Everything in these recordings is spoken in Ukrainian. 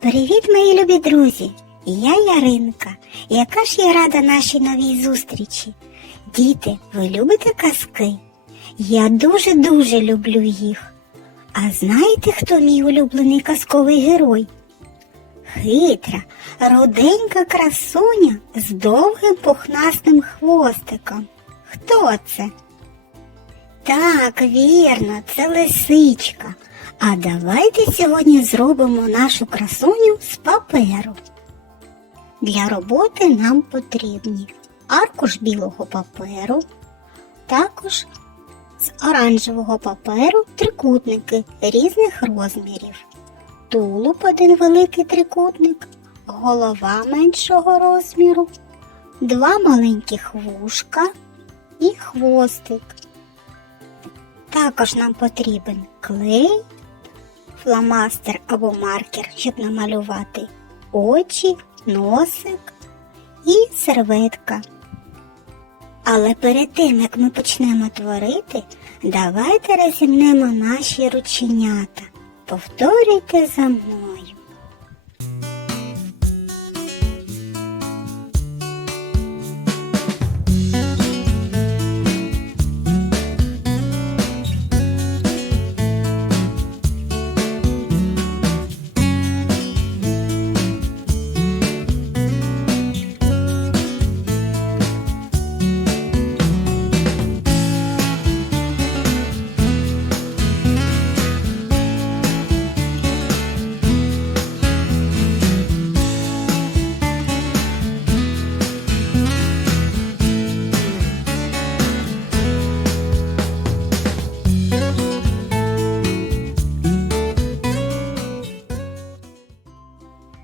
Привіт, мої любі друзі! Я Яринка. Яка ж я рада нашій новій зустрічі. Діти, ви любите казки? Я дуже-дуже люблю їх. А знаєте, хто мій улюблений казковий герой? Хитра, руденька красуня з довгим пухнастим хвостиком. Хто це? Так, вірно, це лисичка. А давайте сьогодні зробимо нашу красуню з паперу. Для роботи нам потрібні аркуш білого паперу, також з оранжевого паперу трикутники різних розмірів, тулуб один великий трикутник, голова меншого розміру, два маленьких вушка і хвостик. Також нам потрібен клей, фломастер або маркер, щоб намалювати очі, носик і серветка. Але перед тим, як ми почнемо творити, давайте розімнемо наші рученята. Повторюйте за мною.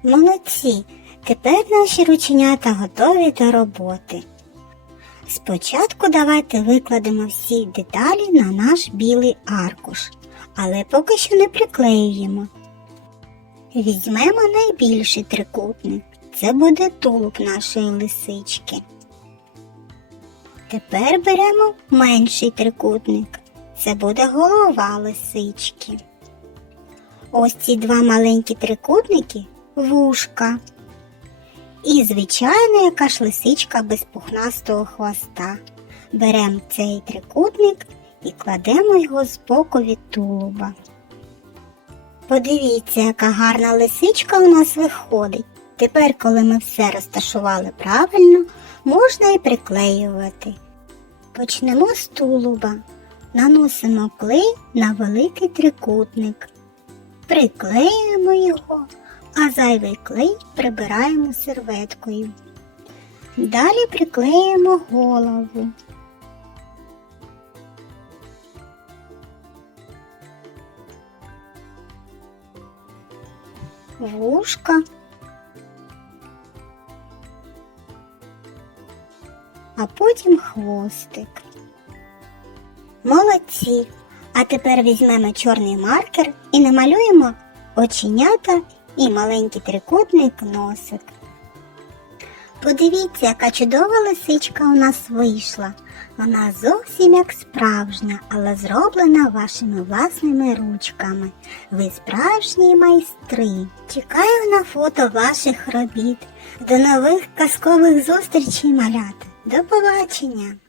Молодці! Тепер наші рученята готові до роботи. Спочатку давайте викладемо всі деталі на наш білий аркуш, але поки що не приклеюємо. Візьмемо найбільший трикутник. Це буде тулуб нашої лисички. Тепер беремо менший трикутник. Це буде голова лисички. Ось ці два маленькі трикутники вушка. І, звичайно, яка ж лисичка без пухнастого хвоста. Беремо цей трикутник і кладемо його з боку від тулуба. Подивіться, яка гарна лисичка у нас виходить. Тепер, коли ми все розташували правильно, можна і приклеювати. Почнемо з тулуба. Наносимо клей на великий трикутник. Приклеюємо його, а зайвий клей прибираємо серветкою. Далі приклеїмо голову. Вушка. А потім хвостик. Молодці! А тепер візьмемо чорний маркер і намалюємо оченята і маленький трикутник носик. Подивіться, яка чудова лисичка у нас вийшла. Вона зовсім як справжня, але зроблена вашими власними ручками. Ви справжні майстри. Чекаю на фото ваших робіт. До нових казкових зустрічей, малята. До побачення!